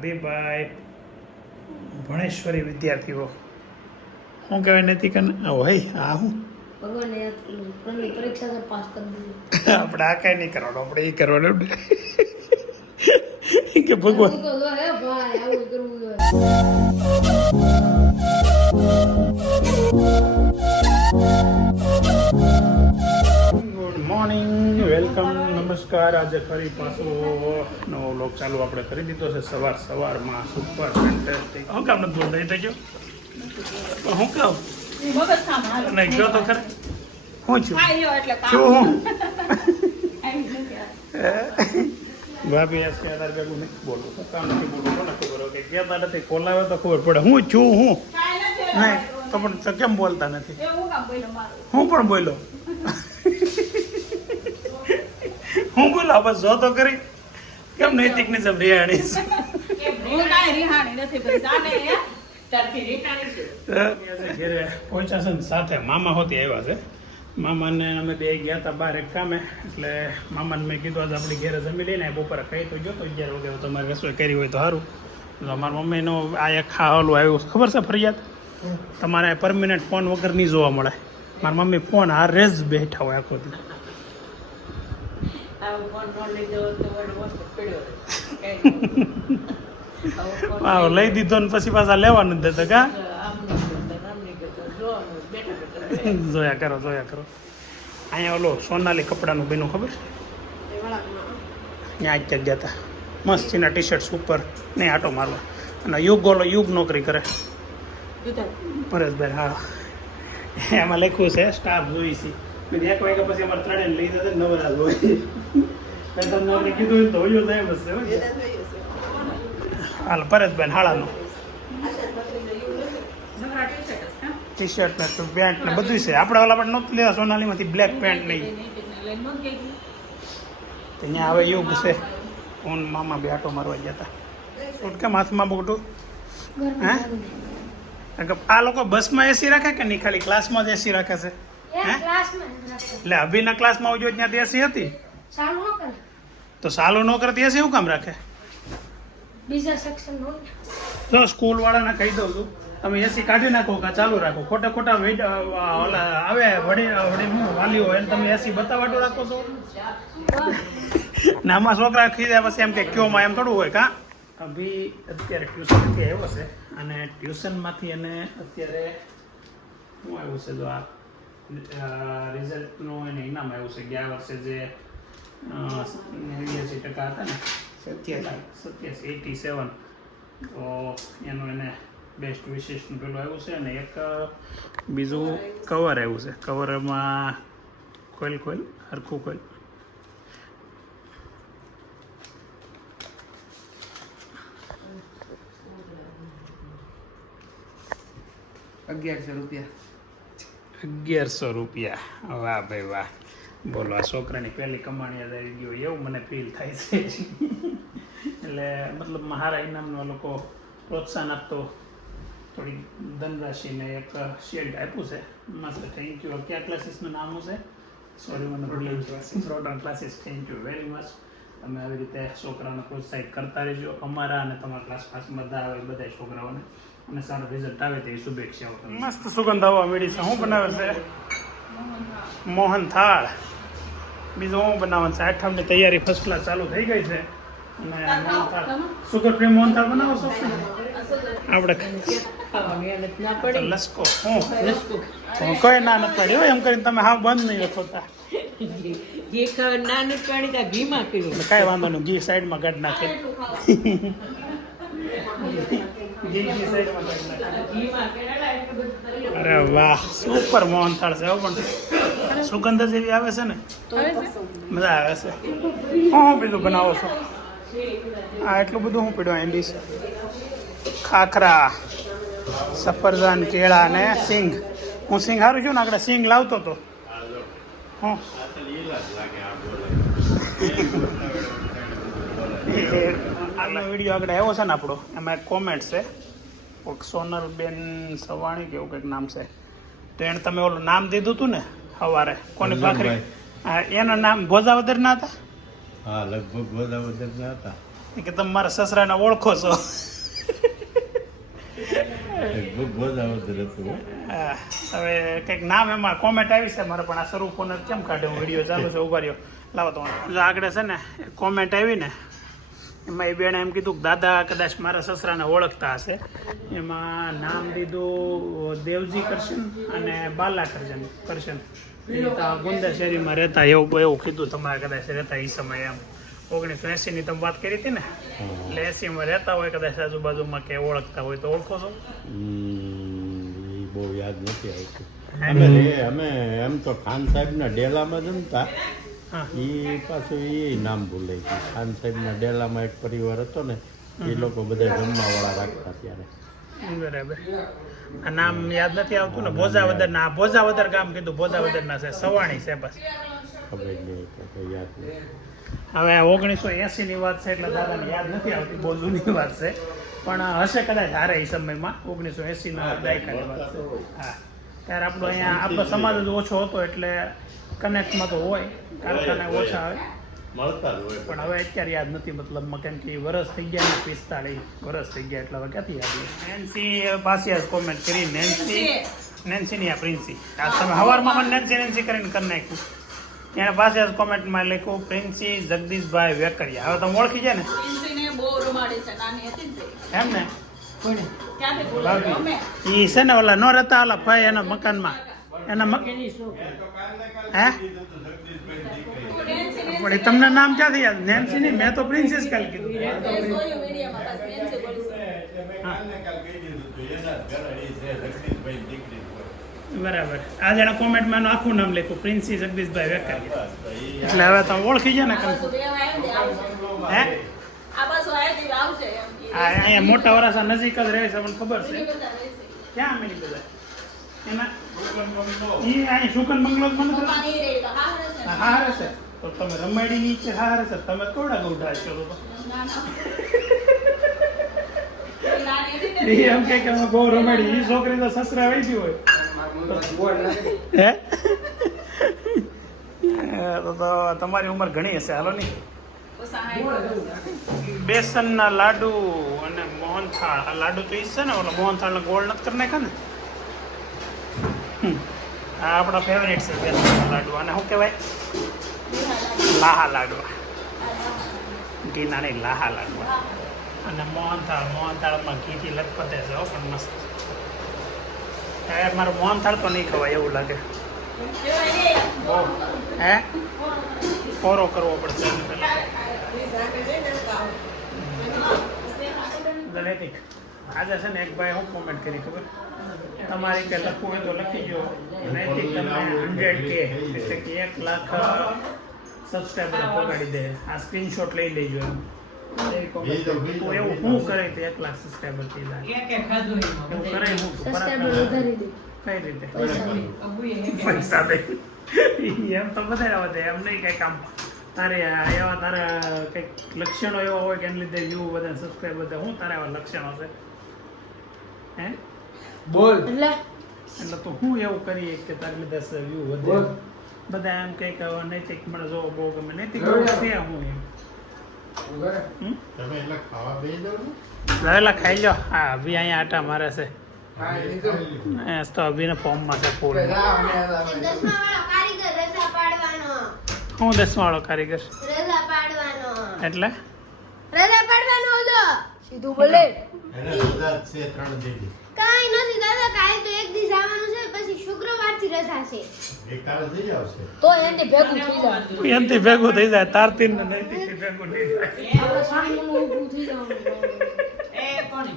ભાભીભાઈ ભણેશ્વરી વિદ્યાર્થીઓ. શું કહેવાય નથી હોય? આ હું આપણે આ કાંઈ નહીં કરવાનું આપણે એ કરવાનું કે ભગવાન નમસ્કાર. આજે ફરી પાછો નવો લોક ચાલુ આપણે કરી દીધો છે. સવાર સવારમાં સુપર ફેન્ટેસ્ટિક હું કામ નથી બોલતા? થઈ ગયો હું કહું નહીં ગયો તો ખરે. હું છું. શું હું. ભાભી એસ કે આધાર ભેગું નથી બોલવું તો કામ નથી બોલવું કોને ખબર હોય કે કહેતા નથી ખોલાવે તો ખબર પડે. હું છું હું? નહીં તો પણ તો કેમ બોલતા નથી? હું પણ બોલ્યો. હું બોલો બસ જો તો કરી. કેમ નૈતિકની જેમ રિયાણી હું કાંઈ રિહાણી નથી કરી. જાને હે, તારથી રીટાણી છે. ઘેરે પહોંચ્યા છે ને સાથે મામા હોતી આવ્યા છે. મામાને અમે બે ગયા હતા બહાર એક કામે. એટલે મામાને મેં કીધું આજે આપણી ઘેરે જમી લઈને બપોરે ખાઈ તો ગયો તો અગિયાર વાગે તમારે રસોઈ કરી હોય તો સારું. તો મારા મમ્મીનો આ એક ખાવાનું આવ્યું ખબર છે ફરિયાદ? તમારે પરમિનન્ટ ફોન વગર નહીં જોવા મળે. મારા મમ્મી ફોન હારે જ બેઠા હોય આખો દી આવું ફોન ન લીધો તો વળી વસ્તુ પડ્યો રહે. કાંઈ આવો ફોન આવો લઈ દીધો ને પછી પાછા લેવાનું જ દેતા કા. જોયા કરો. જોયા કરો અહીંયા ઓલો સોનાલી કપડાનું બન્યું ખબર? છે ત્યાં જ ગયા હતા મસ્તીના ટી શર્ટ્સ ઉપર. નહીં આટો મારવા. અને યુગ ઓલો યુગ નોકરી કરે. પરેશભાઈ હા. એમાં લખ્યું છે સ્ટાફ જોઈ છે મેં એક વાગ્યા પછી અમારે ત્રણે લઈ જતા નવરા હોય તમને આપણે કીધું તો હોય જાય બસ છે હો. હાલ પરેશભાઈ હાળાનો? ટી શર્ટ ને પેન્ટ ને બધું છે આપણે ઓલા પણ નહોતું લેવા સોનાલીમાંથી બ્લેક પેન્ટ નહીં અહીંયા હવે યુગ છે હું ને મામા બે આટો મારવા ગયા હતા શું કેમ હાથમાં મોટું હે? આ લોકો બસમાં એસી રાખે કે નહીં ખાલી ક્લાસમાં જ એસી રાખે છે એટલે અભિના ક્લાસમાં આવજો ત્યાં એસી હતી? સારું ન કરે. તો સાલું નોકર કરે એસી શું કામ રાખે? બીજા સેક્શન હોય જો સ્કૂલ વાળાને કહી દઉં છું તમે એસી કાઢી નાખો કે ચાલુ રાખો. ખોટા ખોટા ઓલા આવે વડી વડી હું વાલીઓ એને તમે એસી બતાવાટો રાખો છો? નામાં છોકરા ખીધા પછી એમ કે કયોમાં એમ થોડું હોય કા? અભી અત્યારે ટ્યુશનથી આવ્યો છે? અને ટ્યુશનમાંથી એને અત્યારે શું આવ્યું છે જો આ? રિઝલ્ટનું એને ઇનામ આવ્યું છે. ગયા વર્ષે જે નેવ્યાસી ટકા હતા ને સત્યાસી. સત્યાસી એટી સેવન. તો એનું એને બેસ્ટ વિશેષનું પેલું આવ્યું છે અને એક બીજું કવર આવ્યું છે. કવરમાં કોઈલ કોઈલ હરખું કોઈલ અગિયારસો રૂપિયા. અગિયારસો રૂપિયા. વાહ ભાઈ વાહ. બોલો આ છોકરાની પહેલી કમાણી યાદ આવી ગયો. એવું મને ફીલ થાય છે. એટલે મતલબ મારા ઇનામનો લોકો પ્રોત્સાહન આપતો થોડી ધનરાશિને એક શેડ આપ્યું છે. મસ્ત થેન્ક યુ કયા ક્લાસીસનું નામ છે? સોરી મને Proton classes thank you very much તમે આવી રીતે છોકરાઓને પ્રોત્સાહિત કરતા રહેજો. અમારા અને તમારા ક્લાસ પાસ બધા આવે બધા છોકરાઓને. અને સારું રિઝલ્ટ આવે તેવી શુભેચ્છાઓ મસ્ત સુગંધ આવવા મળી છે. શું બનાવે છે? મોહન થાળ. બીજું હું બનાવવાનું છે? આઠમની તૈયારી ફર્સ્ટ ક્લાસ ચાલુ થઈ ગઈ છે. અને મોહન થાળ. સુગર ફ્રી મોહન થાળ બનાવો છો? આપણે. લસકો. હું. હું ના નથી પાડી એમ કરીને તમે હા બંધ નહીં રખોતા ઘી ખાવા ના નથી પાડી ત્યાં ઘીમાં પીવું કાંઈ વાંધો નહીં. ઘી સાઈડમાં કાઢી નાખે. અરે વાહ સુપર મોહન થાળ છે પણ. સુગંધ જેવી આવે છે ને, મજા આવે છે. હું બીજું બનાવો છો? આ એટલું બધું હું પીડ્યો એન્ડી છે. ખાખરા, સફરજન, કેળા ને સિંગ. હું સિંગ હારું છું ને, આગળ સિંગ લાવતો હતો હું? આગલો વીડિયો આગળ આવ્યો છે ને આપણો એમાં એક કોમેન્ટ છે. કોઈક સોનલબેન સવાણી કે એવું કંઈક નામ છે. તો એને તમે ઓલું નામ દીધું હતું ને સવારે કોની ભાખરી? હા એનું નામ ગોઝાવદર ના હતા? હા લગભગ ગોઝાવદર ના હતા કે તમે મારા સસરાને ઓળખો છો. હવે કંઈક નામ એમાં કોમેન્ટ આવી છે મારે પણ આ શરૂ કેમ કાઢ્યો વીડિયો ચાલુ છે ઊભા રહ્યો. લાવો તો આગળ છે ને કોમેન્ટ આવી ને એમાં એ બેને એમ કીધું કે દાદા કદાચ મારા સસરાને ઓળખતા હશે. એમાં નામ દીધું દેવજી કરશન અને બાલા કરશન. કરશન ગુંદર શેરીમાં રહેતા એવું એવું કીધું તમારે કદાચ રહેતા એ સમયે એમ. ઓગણીસો એંસીની તમે વાત કરી હતી ને? એટલે એંસીમાં રહેતા હોય કદાચ આજુબાજુમાં કે ઓળખતા હોય તો ઓળખો છો? બહુ યાદ નથી આવતું. અમે અમે એમ તો ખાન સાહેબના ડેલામાં જમતા એ પાછું એ નામ ભૂલાઈ ગયું ખાન સાહેબના ડેલામાં એક પરિવાર હતો ને એ લોકો બધા જમવાવાળા રાખતા ત્યારે. બરાબર. આ નામ યાદ નથી આવતું ને? ભોજાવદર ના ભોજાવદર ગામ કીધું ભોજાવદર ના છે. સવાણી છે બસ. ખબર નહીં યાદ હવે ઓગણીસો એસી ની વાત છે એટલે દાદાને યાદ નથી આવતી બહુ જૂની વાત છે. પણ હશે કદાચ હારે એ સમયમાં ઓગણીસો એસી ના દાયકાની વાત છે. હા. ત્યારે આપણો અહીંયા આપણો સમાજ જ ઓછો હતો એટલે કનેક્ટમાં તો હોય કારખાના ઓછા આવે મળતા જ હોય. પણ હવે અત્યારે યાદ નથી મતલબમાં કેમ કે વરસ થઈ ગયા ને પિસ્તાળીસ વરસ થઈ ગયા એટલે હવે ક્યાંથી યાદ? નેન્સી પાસિયા કોમેન્ટ કરી નેન્સી. નેન્સીની આ પ્રિન્સી આ તમે હવારમાં મને નેન્સી નેન્સી કરીને કરી નાખ્યું. એણે પાસે કોમેન્ટમાં લખ્યું પ્રિન્સી જગદીશભાઈ વેકરિયા. હવે તમે ઓળખી જાય ને? પ્રિન્સીને બહુ રમાડી છે ને તે. એમ ને એ છે ને ઓલા ન રહેતા ઓલા ભાઈ એના મકાનમાં. એના હે તમને નામ ક્યાંથી યાદ નેન્સી નહીં મેં તો પ્રિન્સેસ કાલ કીધું. બરાબર આ જણા કોમેન્ટમાં આખું નામ લખ્યું, પ્રિન્સી જગદીશભાઈ વેકર એટલે હવે તમે ઓળખી જાય ને ને. હે અહીંયા મોટા વરાસા નજીક જ રહે છે, મને ખબર છે. ક્યાં બધા એમાં ઈ અહીં સુકન રહેતા? પપ્પાની હા છે. તો તમે રમાડી નીચે હારે છે. તમે કોડા ગોઢા છો ના, ના. એ ને એ એમ કે કે અમે બહુ રમાડી. એ છોકરી તો સસરા વહી હોય. હે? તો તો તમારી ઉંમર ઘણી હશે. હાલો નહીં બેસનના લાડુ અને મોહનથાળ. આ લાડુ તો ઈ છે ને ઓલો મોહનથાળનો ગોળ નથી કરી નાખ્યા ને. આ આપણા ફેવરેટ છે બેસનના લાડુ અને શું કહેવાય? લાહા લાડવા. ઘીના નહીં લાહા લાડવા. અને મોહનથાળ. મોહનથાળમાં ઘીથી લખપતે છે હો, પણ મસ્ત. હે મારે મોહનથાળ તો નહીં ખવાય, એવું લાગે. હે? કોરો કરવો પડશે પહેલાં. આજે છે ને એક ભાઈ હું કોમેન્ટ કરી ખબર? તમારે કે લખવું હોય તો લખી દો નહીંથી તમે હંડ્રેડ કે એટલે કે એક લાખ સબસ્ક્રાઈબર પગાડી દે. આ સ્ક્રીનશોટ લઈ લેજો એમ. એવી હું કરે તો એક લાખ સબસ્ક્રાઈબર થઈ જાય એવું કરે હું? સબસ્ક્રાઈબર કઈ રીતે? પૈસા દે. એમ તો વધારે વધે એમ નહીં કઈ કામ. તારે આ એવા તારા કંઈક લક્ષણો એવા હોય કે એને લીધે વ્યૂ બધા સબસ્ક્રાઈબ બધા હું તારા એવા લક્ષણો છે? હે? બોલ. એટલે એટલે તો હું એવું કરીએ કે તારે લીધે વ્યૂ વધે. બધા એમ કઈ કે નૈતિક મને જોવો બહુ ગમે. નૈતિક હું એમ. લાવેલા ખાઈ લો હા અભી અહીંયા આટા મારે છે. તો. અભીને ફોર્મમાં છે ફૂલ હું દસમાળો કારીગર એટલે? રજા પાડવાનો સીધું બોલે. એને રજા જ છે ત્રણ દાદા કાલ તો એક દિવસ આવવાનું છે પછી શુક્રવારથી રજા છે. એક કાલે થઈ જાવશે તો એની ભેગું થઈ જાય. એનથી ભેગું થઈ જાય તારતીન ને નૈતિકથી ભેગું થઈ જાય આપણે સાંજનું ઊભું થઈ જવાનું. એ કોણ?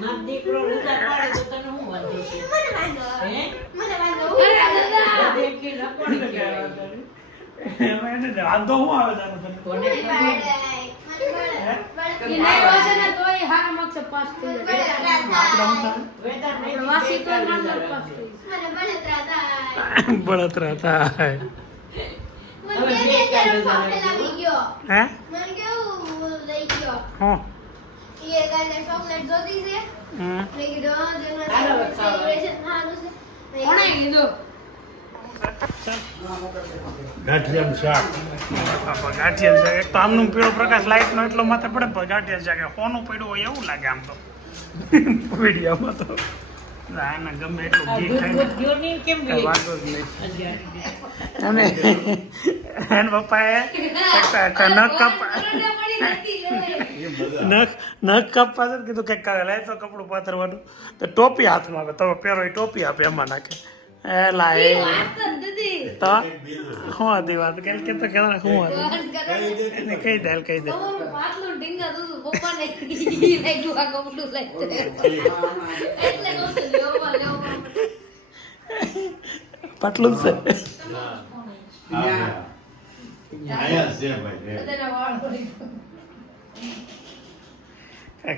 મારો દીકરો રજા પાડે તો તને શું વાંધો છે? મને વાંધો હે? મને વાંધો અરે દાદા. દેખી લકોડી કહેવાય. એમાં એને વાંધો શું આવે છે તને? કોને બળતરા થાય હે મને કેવું લઈ ગયો હું એ કાલે ચોકલેટ જોતી છે હમ. મેં કીધું હા, જેમાં હાલો, ખાવા. celebration થવાનું છે મેં કોણે શાક. ગાંઠિયાનું શાક. એક તો આમનું પીળો પ્રકાશ લાઇટનો એટલો માથે પડે પણ ગાંઠિયા છે કે સોનું પડ્યું હોય એવું લાગે આમ તો. પીડિયામાં તો. આને ગમે એટલું ઘી ખાઈને. દૂધ ગયો નહીં કેમ કઈ ગઈ? વાંધો જ નહીં. અને એના પપ્પાએ એક તો નખ કાપા. નખ નખ કાપવા કીધું કે કાલે તો કપડું પાથરવાનું. તો ટોપી હાથમાં આવે તમે પહેરો એ ટોપી આપે એમાં નાખે. એ લાય. તો શું હતી વાત કે કે તો કે હું હતું. એને કહી દે કહી દે. પાટલું છું,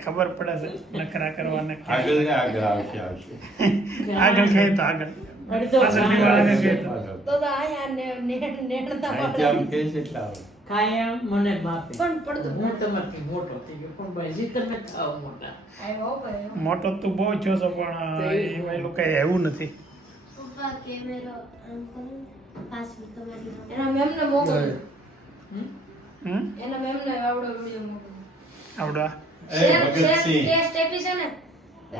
ખબર પડે છે નકરા કરવાને આગળ આગળ આવશે આવશે. આગળ કહે તો આગળ. અડધો પાછળની વાળ આગળ કહે તો તો તો આયા ને ને નેણતા અહીંથી આમ છે કાયમ મને બાપે પણ પડતું હું તમારથી મોટો થઈ ગયો પણ ભાઈ તમે થાવ મોટા આવ્યો ભાઈ મોટો તું બહુ છો છો પણ કઈ એવું નથી પપ્પા કેમેરો આમ પાછળ તમારી એના મેમને મોકલ્યો હમ એના મેમને આવડો વિડિયો આવડા એ ટેસ્ટ આપી છે ને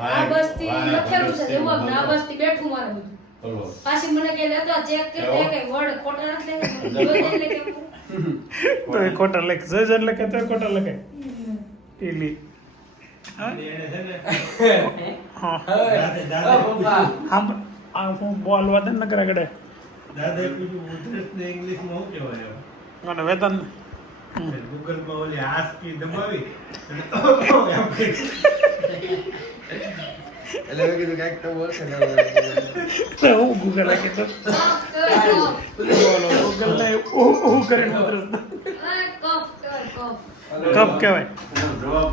આ થી લખેલું છે આ. થી બેઠું મારે બધું પાછી મને કે લેતો ચેક કરી કેવો? દે કે વર્ડ ખોટા નથી દે એટલે કે તો એ ખોટા લખે. લખે તો ખોટા લખે. ટીલી. ઓલી દબાવી. કરી. એટલે કીધું કંઈક તો બોલશે. હું ગૂગલ લખી તો ગૂગલ ને હું કરીને ઉતરસ કફ કહેવાય, કપ કહેવાય જવાબ.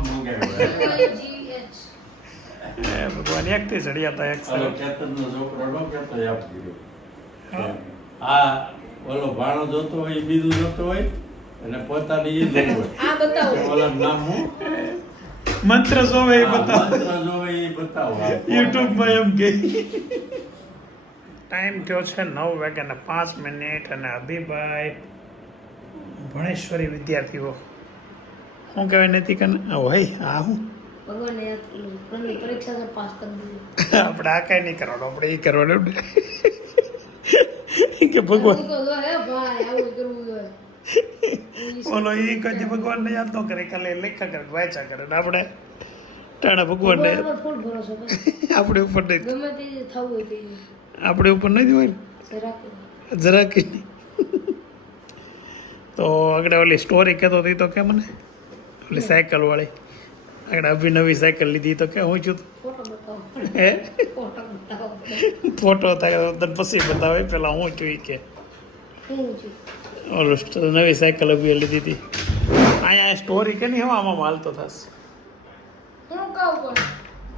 ભગવાન એક થી ચડ્યા હતા એક કેતનનો છોકરો નો કેતો આપી દીધો. આ ઓલો ભાણો જોતો હોય બીજું જોતો હોય અને પોતાની એ હોય. આ બતાવો. ઓલા નામ હું મંત્ર જોવે એ આ બતાવો. મંત્ર જોવે એ બતાવો. યુટ્યુબમાં એમ કે. ટાઈમ થયો છે નવ વાગ્યાને પાંચ મિનિટ અને અભિભાઈ ભણેશ્વરી વિદ્યાર્થીઓ. શું કહેવાય નથી કે હોય આ હું? ભગવાને દીધી. આપણે આ કાંઈ નહીં કરવાનું આપણે એ કરવાનું કે ભગવાન હે ઓલો એ કદી ભગવાનને યાદ ન કરે ખાલી લેખા કરે વાંચા કરે. ને આપણે ટાણા ભગવાન ભાઈ. આપણે ઉપર નહીં. આપણે ઉપર નહીં હોય ને? જરાક નહીં. તો આગળ ઓલી સ્ટોરી કહેતો હતી તો કે મને? ઓલી સાયકલ વાળી. આગળ અભી નવી સાયકલ લીધી તો કે હું છું ફોટો હે? ફોટો થાય તને પછી બતાવે પેલા હું છું કે. ઓલું નવી સાયકલ અભી લીધી હતી. અહીંયા સ્ટોરી કે નહીં આમાં હાલતો થશે.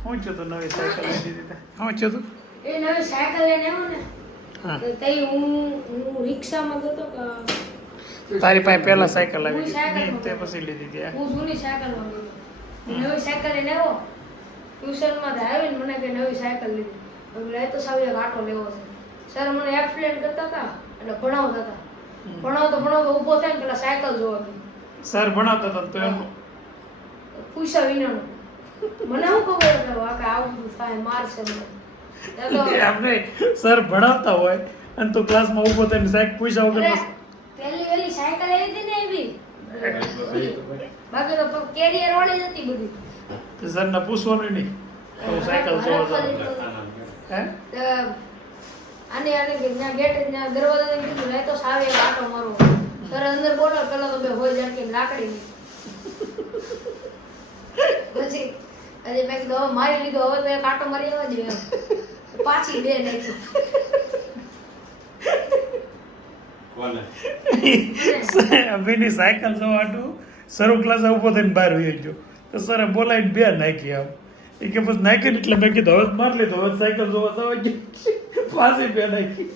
હું છું તો નવી સાયકલ લીધી હતી? હું છું તું? એ નવી સાયકલ લઈને આવ્યો ને તો તઈ હું હું રિક્ષામાં ગયો કે તારી પાસે પહેલા સાયકલ આવી તે પછી લીધી હતી હું. જૂની સાયકલમાં ગયો નવી સાયકલ લઈને આવ્યો ટ્યુશનમાં આવીને મને કે નવી સાયકલ લીધી. હવે લે તો સાવ એક આટો લેવો છે. સર મને એક્સપ્લેન કરતા હતા એટલે ભણાવતા હતા. ભણાવતો ભણાવતો ઊભો થાય ને પેલા સાયકલ જોવા સર ભણાવતા હતા તો એમ પૂછા વિનાનું. મને શું ખબર કે આવું થાય મારશે મને. આપણે સર ભણાવતા હોય અને તું ક્લાસમાં ઊભો થઈને સાહેબ પૂછ્યા વગર પેલી પહેલી સાયકલ આવી હતી ને એવી. બાકી તો કેરિયર વાળી જતી હતી બધી. તો સરને પૂછવાનું નહીં. તો સાયકલ જોવા હે આને કે ત્યાં ગેટ ત્યાં દરવાજા કીધું લે તો સાવે આટો મારો. સર અંદર બોલો પેલો તો બે હોય જાણ કે લાકડી ની. પછી અરે મેં કીધું હવે મારી લીધો હવે તો એક આટો મારી આવવા જોઈએ. પાછી બે નહીં અભિની સાયકલ જોવાટું સર ક્લાસ ઊભો થઈને બહાર વહી ગયો. તો સર બોલાવીને બે નાખી આમ. એ કે પછી નાખી એટલે મેં કીધું હવે માર લીધો હવે સાયકલ જોવા જવા ગઈ. પાછી બે નાખી.